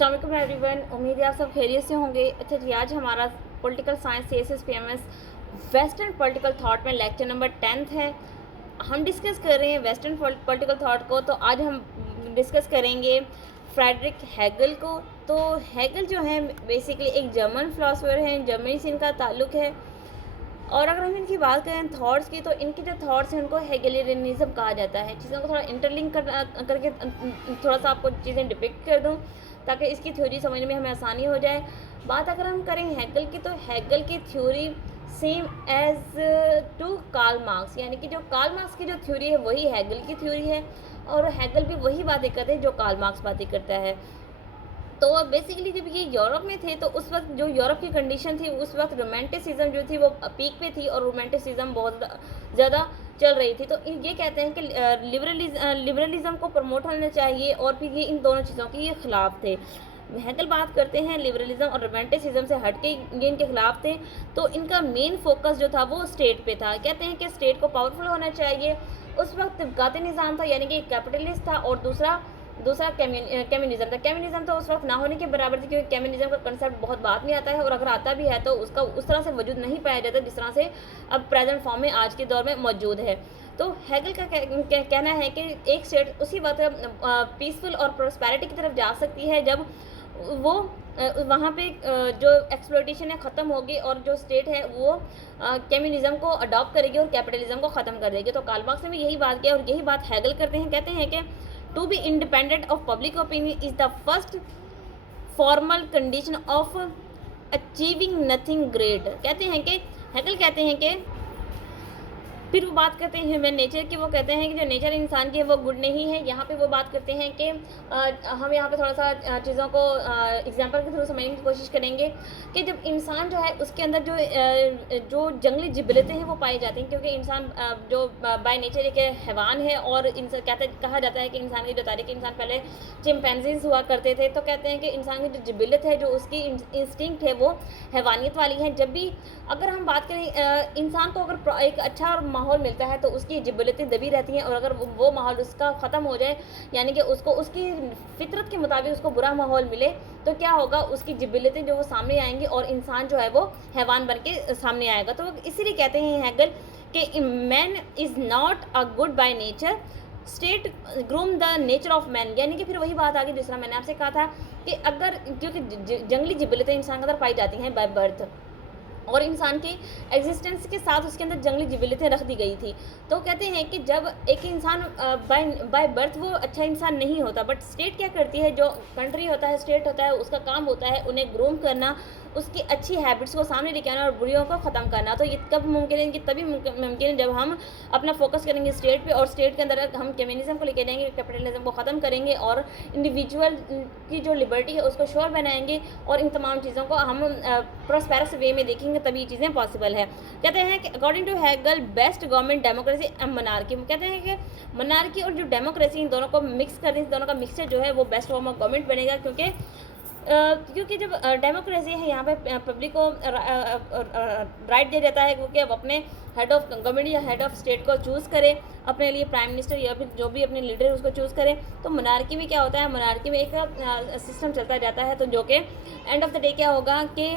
अस्सलाम वालेकुम एवरीवन, उम्मीद है आप सब खैरियत से होंगे। अच्छा जी, आज हमारा political science CSS PMS western political thought में लेक्चर नंबर 10 है। हम डिस्कस कर रहे हैं वेस्टर्न पॉलिटिकल थॉट को। तो आज हम डिस्कस करेंगे फ्रेडरिक हेगल को। तो हेगल जो है बेसिकली एक जर्मन फिलोसोफर हैं, जर्मनी से इनका ताल्लुक़ है। और अगर हम इनकी बात करें थॉट्स की, तो इनके जो थॉट्स हैं उनको हेगेलियनिज्म कहा जाता है। चीज़ों को थोड़ा इंटरलिंक करके थोड़ा सा आपको चीज़ें डिपिक्ट कर दूँ ताकि इसकी थ्योरी समझने में हमें आसानी हो जाए। बात अगर हम करें हेगल की, तो हेगल की theory same as to Karl Marx, यानी कि जो कार्ल मार्क्स की जो थ्योरी है वही हेगल की थ्योरी है, और हेगल भी वही बातें करते हैं जो कार्ल मार्क्स बातें करता है। तो बेसिकली जब ये यूरोप में थे तो उस वक्त जो यूरोप की कंडीशन थी, उस वक्त रोमांटिसिज्म जो थी वो पीक पे थी और रोमांटिसिज्म बहुत ज़्यादा चल रही थी। तो ये कहते हैं कि लिबरलिज्म को प्रमोट होना चाहिए, और फिर ये इन दोनों चीज़ों के ये खिलाफ थे। हेगल बात करते हैं लिबरलिज्म और रोमांटिसिज्म से हट के ये इनके खिलाफ थे। तो इनका मेन फोकस जो था वो स्टेट पे था। कहते हैं कि स्टेट को पावरफुल होना चाहिए। उस वक्त तबकाती निज़ाम था, यानी कि कैपिटलिस्ट था, और दूसरा कम्युनिज्म था। कम्युनिज्म तो उस वक्त ना होने के बराबर थी, क्योंकि कम्युनिज्म का कंसेप्ट बहुत बाद में आता है, और अगर आता भी है तो उसका उस तरह से वजूद नहीं पाया जाता जिस तरह से अब प्रेजेंट फॉर्म में आज के दौर में मौजूद है। तो हेगल का कहना है कि एक स्टेट उसी वक्त पीसफुल और प्रोस्पेरिटी की तरफ जा सकती है जब वो वहाँ पे जो एक्सप्लॉयटेशन है ख़त्म होगी, और जो स्टेट है वो कम्युनिज्म को अडॉप्ट करेगी और कैपिटलिज्म को ख़त्म कर देगी। तो कार्ल मार्क्स ने भी यही बात किया, और यही बात हेगल करते हैं। कहते हैं कि to be independent of public opinion is the first formal condition of achieving nothing great. कहते हैं कि हेगल कहते हैं कि फिर वो बात करते हैं ह्यूमन नेचर की। वो कहते हैं कि जो नेचर इंसान की है वो गुड नहीं है। यहाँ पे वो बात करते हैं कि हम यहाँ पे थोड़ा सा चीज़ों को एग्जांपल के थ्रू समझने की कोशिश करेंगे कि जब इंसान जो है उसके अंदर जो जंगली जिबलतें हैं वो पाई जाती हैं, क्योंकि इंसान जो बाय नेचर एक हैवान है, और कहा जाता है कि इंसान की जो तारीख इंसान पहले चिंपैंजीज हुआ करते थे। तो कहते हैं कि इंसान की जो जिबलत है, जो उसकी इंस्टिंक्ट है, वो हैवानियत वाली है। जब भी अगर हम बात करें इंसान को अगर एक अच्छा माहौल मिलता है तो उसकी जिबलतें दबी रहती हैं, और अगर वो माहौल उसका ख़त्म हो जाए, यानी कि उसको उसकी फितरत के मुताबिक उसको बुरा माहौल मिले, तो क्या होगा, उसकी जिबलतें जो वो सामने आएंगी और इंसान जो है वो हैवान बन के सामने आएगा। तो इसीलिए कहते हैं हेगल कि man is not a good by nature, state groom the nature of man. यानी कि फिर वही बात आ गई जिस तरह मैंने आपसे कहा था कि अगर क्योंकि जंगली जिबलतें इंसान के अंदर पाई जाती हैं बाय बर्थ, और इंसान की एग्जिस्टेंस के साथ उसके अंदर जंगली जिबलतें रख दी गई थी। तो कहते हैं कि जब एक इंसान बाय बर्थ वो अच्छा इंसान नहीं होता, बट स्टेट क्या करती है, जो कंट्री होता है, स्टेट होता है, उसका काम होता है उन्हें ग्रूम करना, उसकी अच्छी हैबिट्स को सामने लेके आना और बुरियों को ख़त्म करना। तो ये कब मुमकिन है, कि तभी मुमकिन है जब हम अपना फोकस करेंगे स्टेट पे, और स्टेट के अंदर हम कम्युनिज्म को लेके जाएंगे, कैपिटलिज्म को ख़त्म करेंगे, और इंडिविजुअल की जो लिबर्टी है उसको श्योर बनाएंगे, और इन तमाम चीज़ों को हम प्रोस्पेरस वे में देखेंगे, तभी चीज़ें पॉसिबल है। कहते हैं कि according to Hegel best government democracy and monarchy. कहते हैं कि मोनार्की और जो डेमोक्रेसी, इन दोनों को मिक्स कर दें, इन दोनों का मिक्सचर जो है वो बेस्ट फॉर्म ऑफ गवर्नमेंट बनेगा। क्योंकि जब डेमोक्रेसी है, यहाँ पे पब्लिक को राइट दिया जाता है क्योंकि अब अपने हेड ऑफ गवर्नमेंट या हेड ऑफ स्टेट को चूज़ करें, अपने लिए प्राइम मिनिस्टर या फिर जो भी अपने लीडर है उसको चूज़ करें। तो मोनार्की में क्या होता है, मोनार्की में एक सिस्टम चलता जाता है, तो जो कि एंड ऑफ द डे क्या होगा कि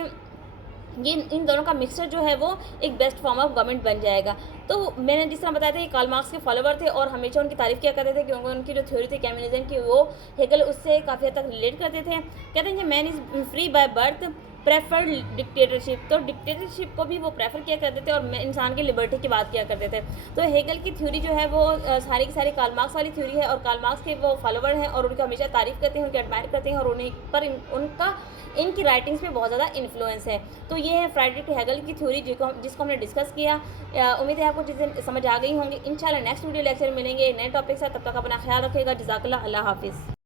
ये इन दोनों का मिक्सचर जो है वो एक बेस्ट फॉर्म ऑफ गवर्नमेंट बन जाएगा। तो मैंने जिस तरह बताया था कि कार्ल मार्क्स के फॉलोवर थे, और हमेशा उनकी तारीफ़ किया करते थे, क्योंकि उनकी जो थ्योरी थी कम्युनिज्म की वो हेगल उससे काफ़ी हद तक रिलेट करते थे। कहते हैं कि man is free by birth preferred dictatorship. तो डिक्टेटरशिप को भी वो प्रेफर किया करते थे, और इंसान की लिबर्टी की बात किया करते थे। तो हेगल की थ्योरी जो है वो सारी की सारी कार्ल मार्क्स वाली थ्योरी है, और कार्ल मार्क्स के वो फॉलोवर हैं, और उनकी हमेशा तारीफ़ करते हैं, उनकी एडमायर करते हैं, और उन्हीं पर उनका इनकी राइटिंग्स में बहुत ज़्यादा इन्फ्लुएंस है। तो ये है फ्रेडरिक हेगल की थ्योरी जिसको हमने डिस्कस किया। उम्मीद है आपको चीज़ें समझ आ गई होंगी। इंशाल्लाह नेक्स्ट वीडियो लेक्चर में मिलेंगे नए टॉपिक से। तब तक अपना ख्याल रखिएगा। जज़ाकल्लाह, अल्लाह हाफिज़।